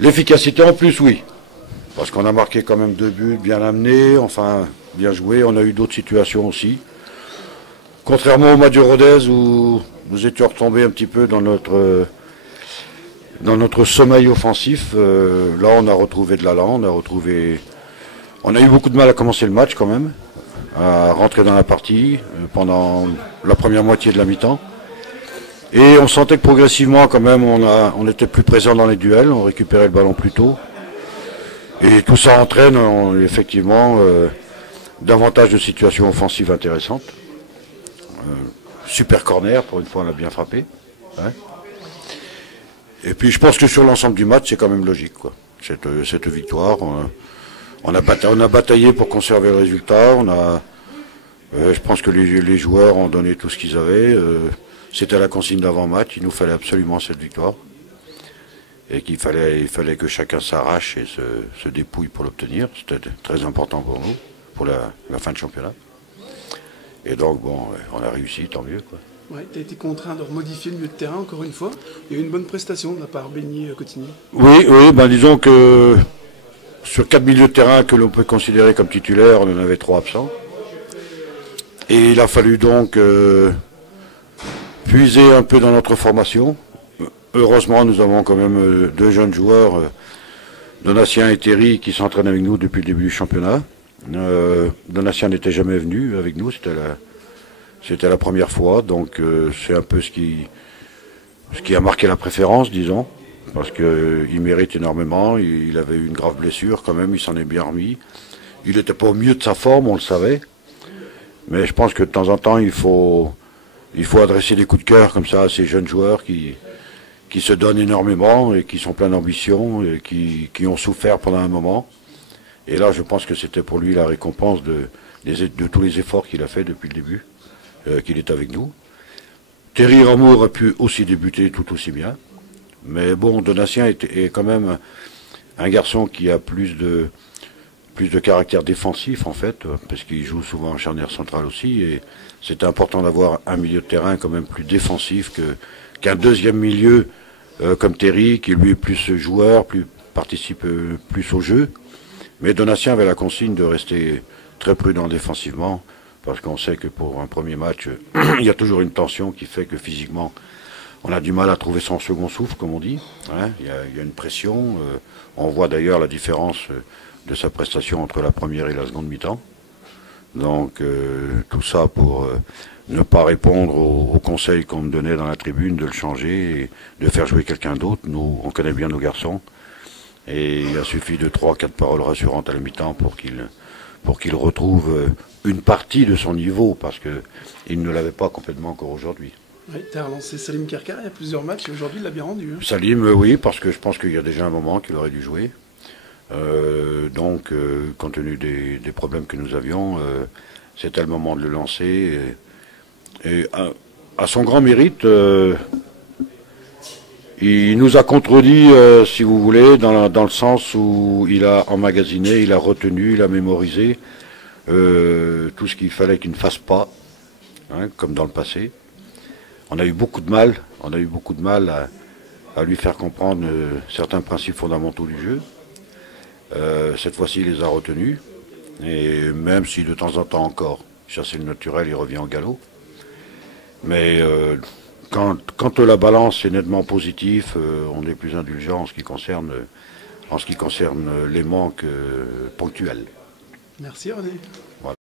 L'efficacité en plus, oui. Parce qu'on a marqué quand même 2 buts, bien amenés, enfin, bien joué. On a eu d'autres situations aussi. Contrairement au match de Rodez où nous étions retombés un petit peu dans notre sommeil offensif, là on a retrouvé de l'allant, on a eu beaucoup de mal à commencer le match quand même, à rentrer dans la partie pendant la première moitié de la mi-temps. Et on sentait que progressivement quand même on était plus présent dans les duels, on récupérait le ballon plus tôt. Et tout ça entraîne effectivement davantage de situations offensives intéressantes. Super corner, pour une fois on a bien frappé. Ouais. Et puis je pense que sur l'ensemble du match c'est quand même logique, quoi. Cette victoire. On a bataillé pour conserver le résultat. Je pense que les joueurs ont donné tout ce qu'ils avaient. C'était la consigne d'avant-match. Il nous fallait absolument cette victoire. Et il fallait que chacun s'arrache et se dépouille pour l'obtenir. C'était très important pour nous, pour la fin de championnat. Et donc, bon, on a réussi, tant mieux, quoi. Ouais, tu as été contraint de remodifier le milieu de terrain encore une fois. Il y a eu une bonne prestation de la part Beignet-Cotigny. Oui, disons que sur 4 milieux de terrain que l'on peut considérer comme titulaires, on en avait 3 absents. Et il a fallu donc puiser un peu dans notre formation. Heureusement, nous avons quand même 2 jeunes joueurs, Donatien et Terry, qui s'entraînent avec nous depuis le début du championnat. Donatien n'était jamais venu avec nous, c'était la première fois, donc c'est un peu ce qui a marqué la préférence, disons, parce qu'il mérite énormément. Il avait eu une grave blessure quand même, il s'en est bien remis. Il n'était pas au mieux de sa forme, on le savait, mais je pense que de temps en temps il faut adresser des coups de cœur comme ça à ces jeunes joueurs qui se donnent énormément et qui sont pleins d'ambition et qui ont souffert pendant un moment. Et là, je pense que c'était pour lui la récompense de tous les efforts qu'il a fait depuis le début, qu'il est avec nous. Terry Rameau aurait pu aussi débuter tout aussi bien. Mais bon, Donatien est quand même un garçon qui a plus de caractère défensif, en fait, parce qu'il joue souvent en charnière centrale aussi. Et c'était important d'avoir un milieu de terrain quand même plus défensif qu'un deuxième milieu comme Terry, qui lui est plus joueur, participe plus au jeu. Mais Donatien avait la consigne de rester très prudent défensivement, parce qu'on sait que pour un premier match, il y a toujours une tension qui fait que physiquement, on a du mal à trouver son second souffle, comme on dit. Hein, il y a une pression. On voit d'ailleurs la différence de sa prestation entre la première et la seconde mi-temps. Donc tout ça pour ne pas répondre aux conseils qu'on me donnait dans la tribune, de le changer et de faire jouer quelqu'un d'autre. Nous, on connaît bien nos garçons. Et il a suffi de 3-4 paroles rassurantes à la mi-temps pour qu'il retrouve une partie de son niveau, parce qu'il ne l'avait pas complètement encore aujourd'hui. Oui, tu as relancé Salim Kerkar il y a plusieurs matchs et aujourd'hui il l'a bien rendu. Hein. Salim, oui, parce que je pense qu'il y a déjà un moment qu'il aurait dû jouer. Compte tenu des problèmes que nous avions, c'était le moment de le lancer. Et à son grand mérite, il nous a contredit, si vous voulez, dans le sens où il a emmagasiné, il a retenu, il a mémorisé tout ce qu'il fallait qu'il ne fasse pas, hein, comme dans le passé. On a eu beaucoup de mal à lui faire comprendre certains principes fondamentaux du jeu. Cette fois-ci, il les a retenus, et même si de temps en temps encore, ça c'est le naturel, il revient au galop. Mais quand la balance est nettement positive, on est plus indulgent en ce qui concerne les manques ponctuels. Merci René. Voilà.